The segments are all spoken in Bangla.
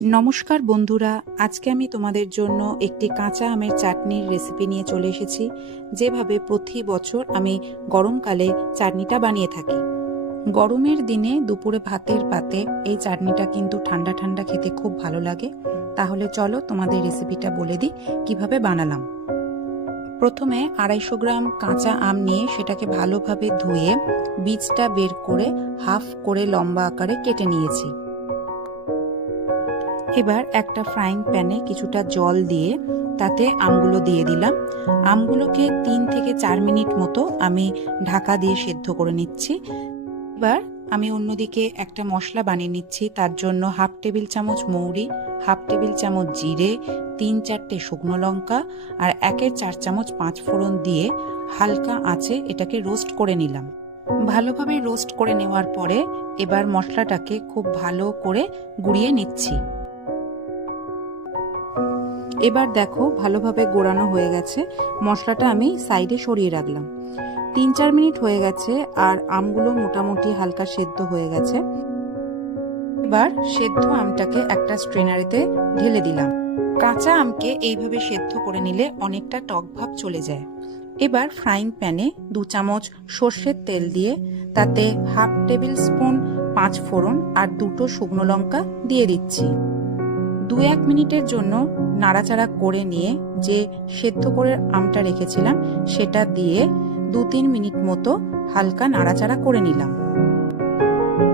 নমস্কার বন্ধুরা, আজকে আমি তোমাদের জন্য একটি কাঁচা আমের চাটনির রেসিপি নিয়ে চলে এসেছি। যেভাবে প্রতি বছর আমি গরমকালে চাটনিটা বানিয়ে থাকি। গরমের দিনে দুপুরে ভাতের পাতে এই চাটনিটা কিন্তু ঠান্ডা ঠান্ডা খেতে খুব ভালো লাগে। তাহলে চলো তোমাদের রেসিপিটা বলে দিই কিভাবে বানালাম। প্রথমে 250 গ্রাম কাঁচা আম নিয়ে সেটাকে ভালোভাবে ধুয়ে বীজটা বের করে হাফ করে লম্বা আকারে কেটে নিয়েছি। এবার একটা ফ্রাইং প্যানে কিছুটা জল দিয়ে তাতে আমগুলো দিয়ে দিলাম। আমগুলোকে 3 থেকে 4 মিনিট মতো আমি ঢাকা দিয়ে সেদ্ধ করে নিচ্ছি। এবার আমি অন্যদিকে একটা মশলা বানিয়ে নিচ্ছি। তার জন্য হাফ টেবিল চামচ মৌরি, হাফ টেবিল চামচ জিরে, 3-4টে শুকনো লঙ্কা আর 1/4 চামচ 5 ফোড়ন দিয়ে হালকা আঁচে এটাকে রোস্ট করে নিলাম। ভালোভাবে রোস্ট করে নেওয়ার পরে এবার মশলাটাকে খুব ভালো করে গুঁড়িয়ে নিচ্ছি। এবার দেখো ভালোভাবে গোড়ানো হয়ে গেছে। মশলাটা আমি সাইডে সরিয়ে রাখলাম। 3-4 মিনিট হয়ে গেছে আর আমগুলো মোটামুটি হালকা সেদ্ধ হয়ে গেছে। এবার সেদ্ধ আমটাকে একটা স্ট্রেনারেতে ঢেলে দিলাম। কাঁচা আমকে এইভাবে সেদ্ধ করে নিলে অনেকটা টক ভাব চলে যায়। এবার ফ্রাইং প্যানে 2 চামচ সর্ষের তেল দিয়ে তাতে হাফ টেবিল স্পুন 5 ফোড়ন আর 2টো শুকনো লঙ্কা দিয়ে দিচ্ছি। 2-1 মিনিটের জন্য নাড়াচাড়া করে নিয়ে যে সেদ্ধ করে আমটা রেখেছিলাম সেটা দিয়ে 2-3 মিনিট মতো হালকা নাড়াচাড়া করে নিলাম।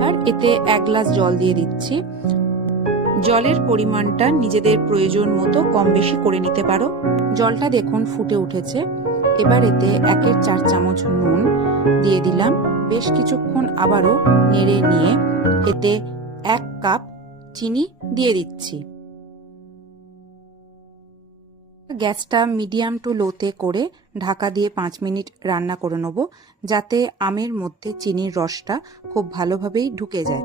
আর এতে 1 গ্লাস জল দিয়ে দিচ্ছি। জলের পরিমাণটা নিজেদের প্রয়োজন মতো কম বেশি করে নিতে পারো। জলটা দেখুন ফুটে উঠেছে। এবার এতে 1/4 চামচ নুন দিয়ে দিলাম। বেশ কিছুক্ষণ আবারও নেড়ে নিয়ে এতে 1 কাপ চিনি দিয়ে দিচ্ছি। গ্যাসটা মিডিয়াম টু লোতে করে ঢাকা দিয়ে 5 মিনিট রান্না করে নেব, যাতে আমের মধ্যে চিনির রসটা খুব ভালোভাবেই ঢুকে যায়।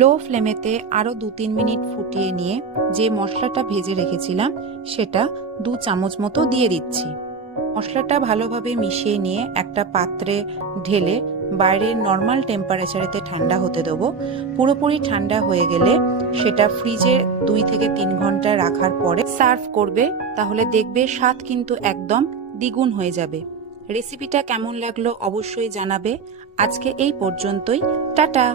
লো ফ্লেমেতে আরও 2-3 মিনিট ফুটিয়ে নিয়ে যে মশলাটা ভেজে রেখেছিলাম সেটা 2 চামচ মতো দিয়ে দিচ্ছি। মশলাটা ভালোভাবে মিশিয়ে নিয়ে একটা পাত্রে ঢেলে বাইরের নর্মাল টেম্পারেচারেতে ঠান্ডা হতে দেবো। পুরোপুরি ঠান্ডা হয়ে গেলে সেটা ফ্রিজে 2 থেকে 3 ঘন্টা রাখার পরে সার্ভ করবে। তাহলে দেখবে স্বাদ কিন্তু একদম দ্বিগুণ হয়ে যাবে। রেসিপিটা কেমন লাগলো অবশ্যই জানাবে। আজকে এই পর্যন্তই। টাটা।